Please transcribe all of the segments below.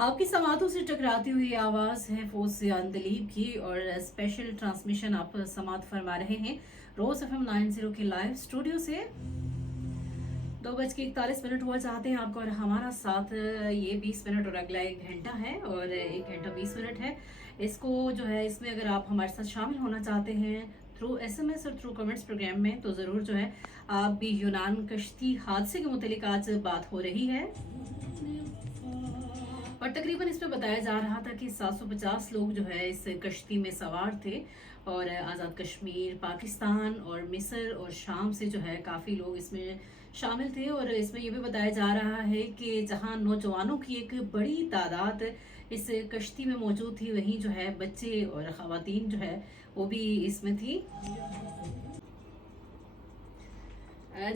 आपकी समातों से टकराती हुई आवाज़ है फौजियान दलीब की और स्पेशल ट्रांसमिशन आप समात फरमा रहे हैं रोज एफएम 90 के लाइव स्टूडियो से। 2:41 हुआ चाहते हैं आपका और हमारा साथ। ये 20 मिनट और अगला 1 घंटा है और 1 घंटा 20 मिनट है। इसको जो है इसमें अगर आप हमारे साथ शामिल होना चाहते हैं थ्रू एसएमएस और थ्रू कमेंट्स प्रोग्राम में तो ज़रूर जो है आप भी यूनान कश्ती हादसे के मुतालिक आज बात हो रही है और तकरीबन इस पे बताया जा रहा था कि 750 लोग जो है इस कश्ती में सवार थे और आज़ाद कश्मीर, पाकिस्तान और मिस्र और शाम से जो है काफ़ी लोग इसमें शामिल थे और इसमें ये भी बताया जा रहा है कि जहां नौजवानों की एक बड़ी तादाद इस कश्ती में मौजूद थी वहीं जो है बच्चे और ख़वातीन जो है वो भी इसमें थी।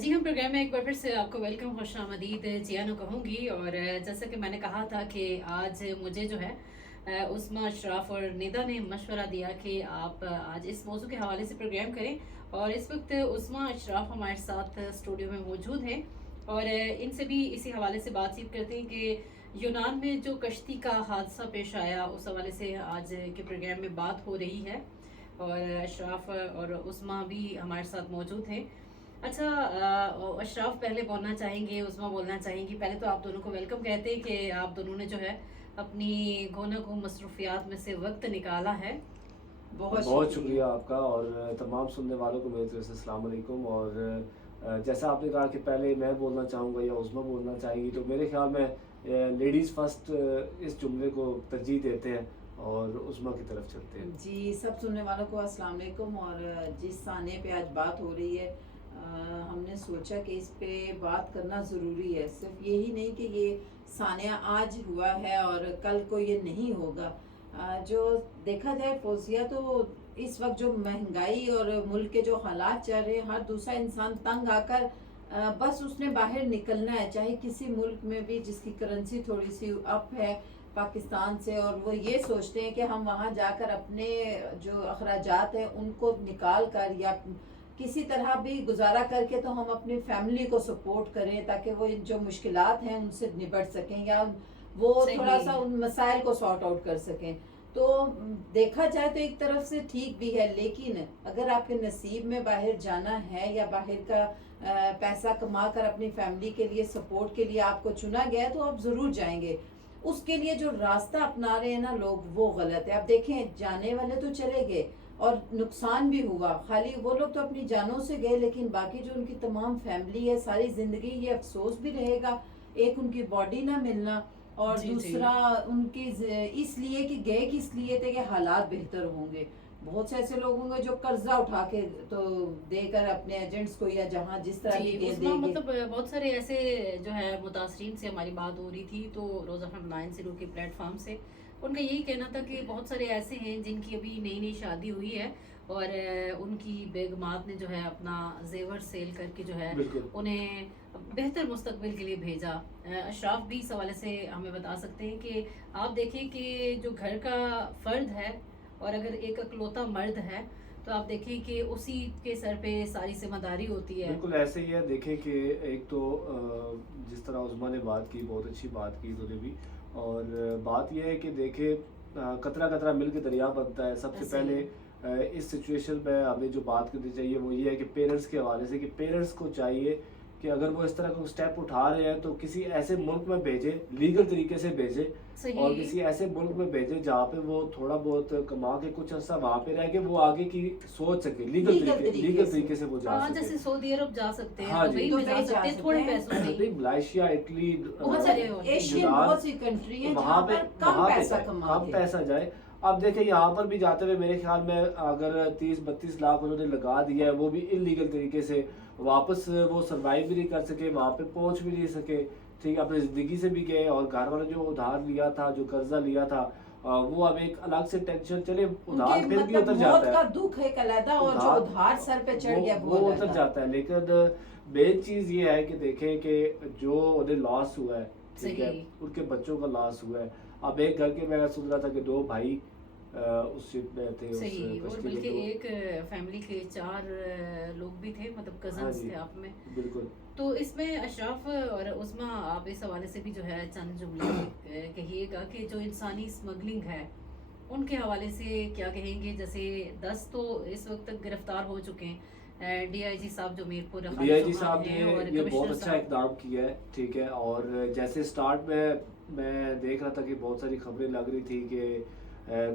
जी हम प्रोग्राम में एक बार फिर से आपको वेलकम खुशामदीद जियानो कहूँगी और जैसा कि मैंने कहा था कि आज मुझे जो है उस्मा अशराफ और निदा ने मशवरा दिया कि आप आज इस मौजू के हवाले से प्रोग्राम करें और इस वक्त उस्मा अशराफ हमारे साथ स्टूडियो में मौजूद हैं और इनसे भी इसी हवाले से बातचीत करते हैं कि यूनान में जो कश्ती का हादसा पेश आया उस हवाले से आज के प्रोग्राम में बात हो रही है और अशराफ और उस्मा भी हमारे साथ मौजूद हैं। अच्छा अशराफ पहले बोलना चाहेंगे, उस्मा बोलना चाहेंगी। पहले तो आप दोनों को वेलकम कहते हैं कि आप दोनों ने जो है अपनी गोना गो मसरूफियात में से वक्त निकाला है। बहुत बहुत शुक्रिया आपका और तमाम सुनने वालों को मेरी तरफ से अस्सलाम वालेकुम। और जैसा आपने कहा कि पहले मैं बोलना चाहूँगा या उस्मा बोलना चाहेंगी, तो मेरे ख्याल में लेडीज़ फर्स्ट इस जुमले को तरजीह देते हैं और उस्मा की तरफ चलते हैं। जी, सब सुनने वालों को अस्सलाम वालेकुम। और जिस साने पे आज बात हो रही है हमने सोचा कि इस पे बात करना ज़रूरी है। सिर्फ यही नहीं कि ये सानिया आज हुआ है और कल को ये नहीं होगा। जो देखा जाए फौजिया, तो इस वक्त जो महंगाई और मुल्क के जो हालात चल रहे हैं, हर दूसरा इंसान तंग आकर बस उसने बाहर निकलना है, चाहे किसी मुल्क में भी जिसकी करेंसी थोड़ी सी अप है पाकिस्तान से, और वो ये सोचते हैं कि हम वहाँ जाकर अपने जो अखराजात हैं उनको निकाल कर या किसी तरह भी गुजारा करके तो हम अपनी फैमिली को सपोर्ट करें ताकि वो जो मुश्किलात हैं उनसे निपट सकें या वो थोड़ा सा उन मसाइल को सॉर्ट आउट कर सकें। तो देखा जाए तो एक तरफ से ठीक भी है, लेकिन अगर आपके नसीब में बाहर जाना है या बाहर का पैसा कमा कर अपनी फैमिली के लिए सपोर्ट के लिए आपको चुना गया है तो आप ज़रूर जाएंगे। उसके लिए जो रास्ता अपना रहे हैं ना लोग, वो गलत है। आप देखें, जाने वाले तो चले गए और नुकसान भी हुआ, खाली वो लोग तो अपनी जानों से गए, लेकिन बाकी जो उनकी तमाम फैमिली है सारी जिंदगी ये अफसोस भी रहेगा, एक उनकी बॉडी ना मिलना और दूसरा उनके इसलिए कि गए किस लिए थे कि हालात बेहतर होंगे। बहुत से ऐसे लोग होंगे जो कर्जा उठा के तो देकर अपने एजेंट्स को या जहाँ जिस तरह की देंगे। मतलब बहुत सारे ऐसे जो है मुतासरीन से हमारी बात हो रही थी तो रोज़ा एफएम 90 के प्लेटफॉर्म से उनका यही कहना था कि बहुत सारे ऐसे हैं जिनकी अभी नई नई शादी हुई है और उनकी बेगमात ने जो है अपना जेवर सेल करके जो है उन्हें बेहतर मुस्तकबिल के लिए भेजा। अशराफ भी इस हवाले से हमें बता सकते हैं कि आप देखें कि जो घर का फर्द है और अगर एक अकलौता मर्द है तो आप देखें कि उसी के सर पे सारी जिम्मेदारी होती है। बिल्कुल ऐसे ही है। देखें कि एक तो जिस तरह उस्मा ने बात की, बहुत अच्छी बात की उन्होंने भी, और बात यह है कि देखें कतरा कतरा मिल के दरिया बनता है। सबसे पहले इस सिचुएशन में हमें जो बात करनी चाहिए वो ये है कि पेरेंट्स के हवाले से, कि पेरेंट्स को चाहिए कि अगर वो इस तरह का स्टेप उठा रहे हैं तो किसी ऐसे मुल्क में भेजे, लीगल तरीके से भेजे, और किसी ऐसे मुल्क में भेजे जहाँ पे वो थोड़ा बहुत कमा के कुछ अर्सा वहाँ पे रह के वो आगे की सोच सके, लीगल तरीके से वो जा सके। जैसे सौदी अरब जा सकते हैं, हाँ दुबई में जा सकते हैं थोड़े पैसों में, मलेशिया, इटली, बहुत सी कंट्री है वहाँ पे कम पैसा जाए। अब देखें यहाँ पर भी जाते हुए मेरे ख्याल में अगर 30-32 लाख उन्होंने लगा दिया है, वो भी इलीगल तरीके से, वापस वो सरवाइव भी नहीं कर सके, वहाँ पे पहुँच भी नहीं सके, ठीक है, अपनी ज़िंदगी से भी गए, और घर वाले जो उधार लिया था, जो कर्जा लिया था, वो अब एक अलग से टेंशन, चले उधार फिर भी उतर जाता है, दुख है अलग, और जो उधार सर पे चढ़ गया वो उतर जाता है। लेकिन मेन चीज़ ये है कि देखें कि जो उन्हें लॉस हुआ है, ठीक है, उनके बच्चों का लॉस हुआ है। अब एक घर के, मैं सुन रहा था कि 2 भाई उस शिप में थे, सही, और बल्कि एक फैमिली के 4 लोग भी थे, मतलब कजन्स थे आप में। बिल्कुल। تو اس میں اشراف اور عظمیٰ آپ اس حوالے سے بھی جو ہے چند جملے کہیے گا کہ جو انسانی اسمگلنگ ہے ان کے حوالے سے کیا کہیں گے؟ جیسے 10 تو اس وقت تک گرفتار ہو چکے ہیں، ڈی آئی جی صاحب جو میرپور ڈی آئی جی صاحب نے یہ بہت اچھا اقدام کیا ہے، ٹھیک ہے. اور جیسے سٹارٹ میں دیکھ رہا تھا کہ بہت ساری خبریں لگ رہی تھی کہ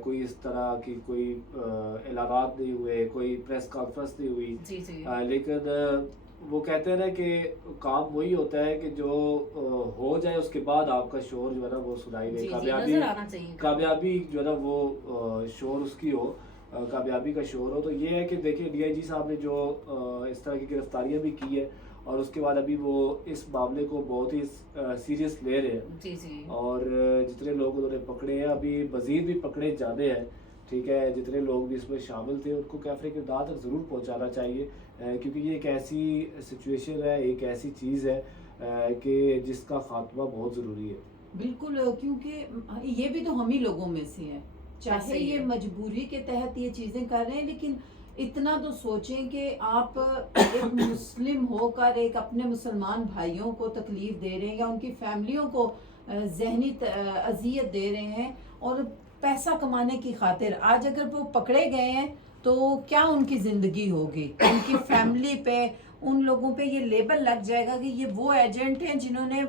کوئی اس طرح کی کوئی اعلانات نہیں ہوئے، کوئی پریس کانفرنس نہیں ہوئی. جی جی لیکن وہ کہتے ہیں نا کہ کام وہی ہوتا ہے کہ جو ہو جائے اس کے بعد آپ کا شور جو ہے نا وہ سنائی دے. کامیابی جو ہے نا وہ شور اس کی ہو، کامیابی کا شور ہو. تو یہ ہے کہ دیکھیں ڈی آئی جی صاحب نے جو اس طرح کی گرفتاریاں بھی کی ہے اور اس کے بعد ابھی وہ اس معاملے کو بہت ہی سیریس لے رہے ہیں. جی جی اور جتنے لوگ انہوں نے پکڑے ہیں ابھی مزید بھی پکڑے جانے ہیں، ٹھیک ہے. جتنے لوگ بھی اس میں شامل تھے ان کو کیفر کردار تک ضرور پہنچانا چاہیے، کیونکہ یہ ایک ایسی سچویشن ہے، ایک ایسی چیز ہے کہ جس کا خاتمہ بہت ضروری ہے. بالکل، کیونکہ یہ بھی تو ہم ہی لوگوں میں سے ہیں، چاہے یہ مجبوری کے تحت یہ چیزیں کر رہے ہیں، لیکن اتنا تو سوچیں کہ آپ ایک مسلم ہو کر ایک اپنے مسلمان بھائیوں کو تکلیف دے رہے ہیں یا ان کی فیملیوں کو ذہنی اذیت دے رہے ہیں، اور پیسہ کمانے کی خاطر. آج اگر وہ پکڑے گئے ہیں تو کیا ان کی زندگی ہوگی، ان کی فیملی پہ، ان لوگوں پہ یہ لیبل لگ جائے گا کہ یہ وہ ایجنٹ ہیں جنہوں نے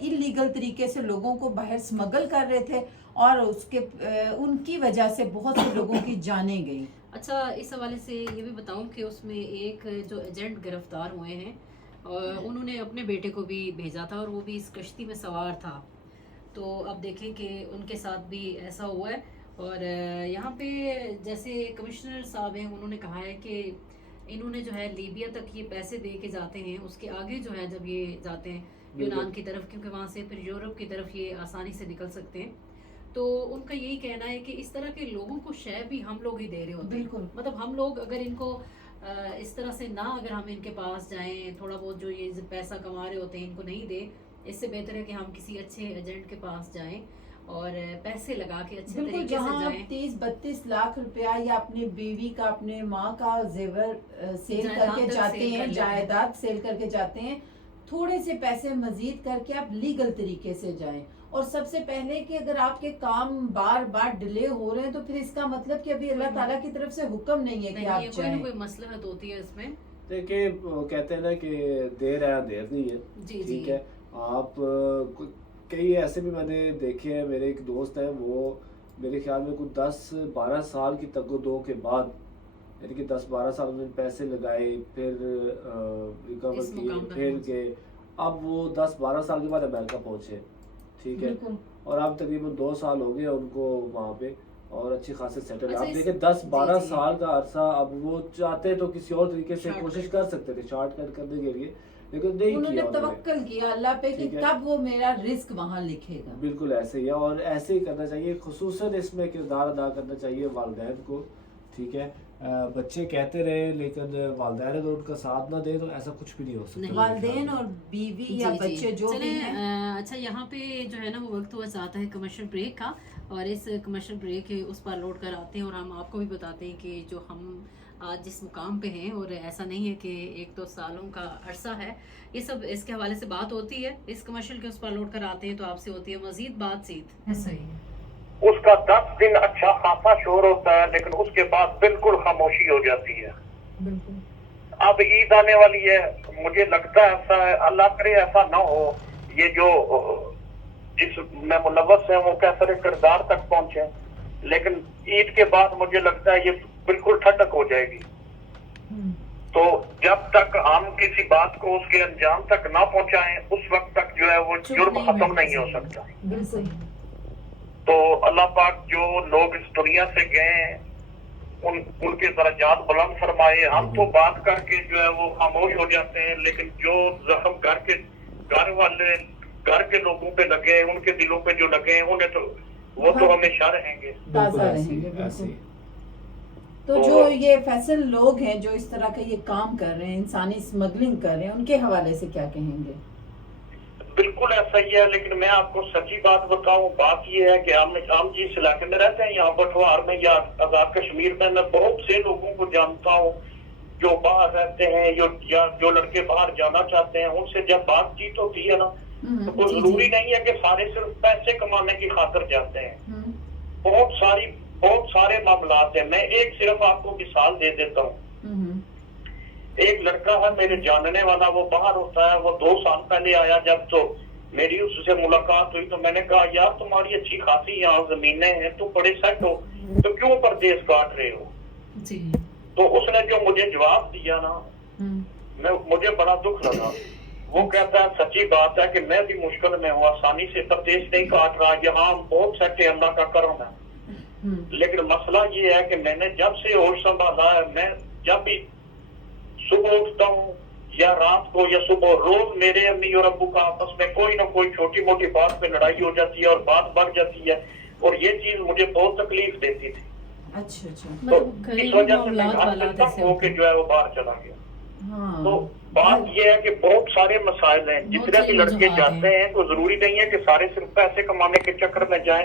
انلیگل طریقے سے لوگوں کو باہر سمگل کر رہے تھے، اور ان کی وجہ سے بہت سے لوگوں کی جانیں گئی. اچھا، اس حوالے سے یہ بھی بتاؤں کہ اس میں ایک جو ایجنٹ گرفتار ہوئے ہیں اور انہوں نے اپنے بیٹے کو بھی بھیجا تھا اور وہ بھی اس کشتی میں سوار تھا. تو اب دیکھیں کہ ان کے ساتھ بھی ایسا ہوا ہے. اور یہاں پہ جیسے کمشنر صاحب ہیں انہوں نے کہا ہے کہ انہوں نے جو ہے لیبیا تک یہ پیسے دے کے جاتے ہیں، اس کے آگے جو ہے جب یہ جاتے ہیں یونان کی طرف، کیونکہ وہاں سے پھر یورپ کی طرف یہ آسانی سے نکل سکتے ہیں. تو ان کا یہی کہنا ہے کہ اس طرح کے لوگوں کو شے بھی ہم لوگ ہی دے رہے ہوتے ہیں. بالکل، مطلب ہم لوگ اگر ان کو اس طرح سے نہ اگر ہم ان کے پاس جائیں، تھوڑا بہت جو یہ پیسہ کما رہے ہوتے ہیں ان کو نہیں دے، اس سے بہتر ہے کہ ہم کسی اچھے ایجنٹ کے پاس جائیں اور پیسے لگا کے اچھے طریقے سے جہاں جائیں. 30-32 لاکھ روپیہ یا اپنی بیوی کا، اپنے ماں کا زیور سیل کر کے جاتے ہیں، جائیداد سیل کر کے جاتے ہیں، تھوڑے سے پیسے مزید کر کے آپ لیگل طریقے سے جائیں. اور سب سے پہلے کہ اگر آپ کے کام بار بار ڈیلے ہو رہے ہیں تو پھر اس کا مطلب کہ ابھی اللہ تعالیٰ کی طرف سے حکم نہیں ہے کہ آپ کوئی نہ کوئی مصلحت ہوتی ہے اس میں. دیکھیں کہتے ہیں نا کہ دیر ہے دیر نہیں ہے. جی ٹھیک ہے. آپ کئی ایسے بھی میں نے دیکھے ہیں، میرے ایک دوست ہے، وہ میرے خیال میں کچھ 10-12 سال کی تگ و دو کے بعد، یعنی کہ 10-12 سال انہوں نے پیسے لگائے، پھر ریکور کیے، پھر گئے، اب وہ 10-12 سال کے بعد امریکہ پہنچے. ٹھیک ہے. اور اب تقریباً 2 سال ہو گئے ان کو وہاں پہ اور اچھی خاصے سیٹل. آپ دیکھیں 10-12 سال کا عرصہ، اب وہ چاہتے تو کسی اور طریقے سے کوشش کر سکتے تھے شارٹ کٹ کرنے کے لیے، لیکن نہیں انہوں کیا. نے توکل کیا اللہ پہ کہ کب وہ میرا رزق وہاں لکھے گا. بالکل ایسے ہی ہے، اور ایسے ہی کرنا چاہیے. خصوصاً اس میں کردار ادا کرنا چاہیے والدین کو. ٹھیک ہے. بچے کہتے رہے لیکن والدین اگر ان کا ساتھ نہ دے تو ایسا کچھ بھی نہیں ہو سکتا. والدین اور بیوی یا بچے جو بھی ہیں. اچھا، یہاں پہ جو ہے نا وہ وقت ہوا جاتا ہے کمرشل بریک کا، اور اس کمرشل بریک اس پر لوٹ کر آتے ہیں اور ہم آپ کو بھی بتاتے ہیں کہ جو ہم آج جس مقام پہ ہیں، اور ایسا نہیں ہے کہ 1-2 سالوں کا عرصہ ہے، یہ سب اس کے حوالے سے بات ہوتی ہے. اس کمرشل کے اس پر لوٹ کر آتے ہیں تو آپ سے ہوتی ہے مزید بات چیت. صحیح. اس کا 10 دن اچھا خاصا شور ہوتا ہے، لیکن اس کے بعد بالکل خاموشی ہو جاتی ہے. بالکل. اب عید آنے والی ہے، مجھے لگتا ہے ایسا ہے، اللہ کرے ایسا نہ ہو، یہ جو جس میں ملوث ہیں وہ کیسر کردار تک پہنچے، لیکن عید کے بعد مجھے لگتا ہے یہ بالکل ٹھٹک ہو جائے گی. تو جب تک ہم کسی بات کو اس کے انجام تک نہ پہنچائیں، اس وقت تک جو ہے وہ جرم ختم نہیں ہو سکتا. بالکل. تو اللہ پاک جو لوگ اس دنیا سے گئے ہیں ان کے درجات بلند فرمائے. ہم تو بات کر کے جو ہے وہ خاموش ہو جاتے ہیں، لیکن جو زخم گھر کے لوگوں پہ لگے، ان کے دلوں پہ جو لگے ہیں، انہیں تو وہ تو ہمیشہ رہیں گے. تو جو یہ فیصل لوگ ہیں جو اس طرح کا یہ کام کر رہے ہیں، انسانی اسمگلنگ کر رہے ہیں، ان کے حوالے سے کیا کہیں گے؟ بالکل ایسا ہی ہے، لیکن میں آپ کو سچی بات بتاؤں، بات یہ ہے کہ ہم جس علاقے میں رہتے ہیں یہاں بٹوار میں یا آزاد کشمیر میں بہت سے لوگوں کو جانتا ہوں जो बाहर रहते हैं या जो लड़के बाहर जाना चाहते हैं, उनसे जब बातचीत होती है ना, तो कोई जी, जरूरी जी। नहीं है कि सारे सिर्फ पैसे कमाने की खातिर जाते हैं। हम्म, बहुत सारे मामलात हैं। मैं एक सिर्फ आपको मिसाल दे देता हूँ। हम्म, एक लड़का है मेरे जानने वाला, वो बाहर होता है, वो 2 साल पहले आया जब, तो मेरी उससे मुलाकात हुई तो मैंने कहा यार तुम्हारी अच्छी खासी यहाँ जमीनें हैं, तुम बड़े सेट हो, तो क्यों परदेश काट रहे हो? जी तो उसने जो मुझे जवाब दिया ना, हम्म, मुझे बड़ा दुख लगा। वो कहता है सच्ची बात है कि मैं भी मुश्किल में हूँ, आसानी से परदेश नहीं काट रहा, यहाँ हम बहुत सेट है, अल्लाह का करम है। हम्म, लेकिन मसला ये है कि मैंने जब से होश संभाला है, मैं जब भी सुबह उठता हूँ या रात को या सुबह, रोज मेरे अम्मी और अब्बू का आपस में कोई ना कोई छोटी मोटी बात पे लड़ाई हो जाती है और बात बढ़ जाती है, और ये चीज मुझे बहुत तकलीफ देती थी। अच्छा अच्छा, तो मतलब इस घरेलू वजह से मैं मामलात घर वाला से तंग जैसे होके होते जो है वो बाहर चला गया। हाँ तो बात ये है कि बहुत सारे मसाइल हैं, बहुत जितने भी सारी लड़के वजूहात जाते हैं तो जरूरी नहीं है कि सारे सिर्फ पैसे कमाने के चक्कर में जाएं।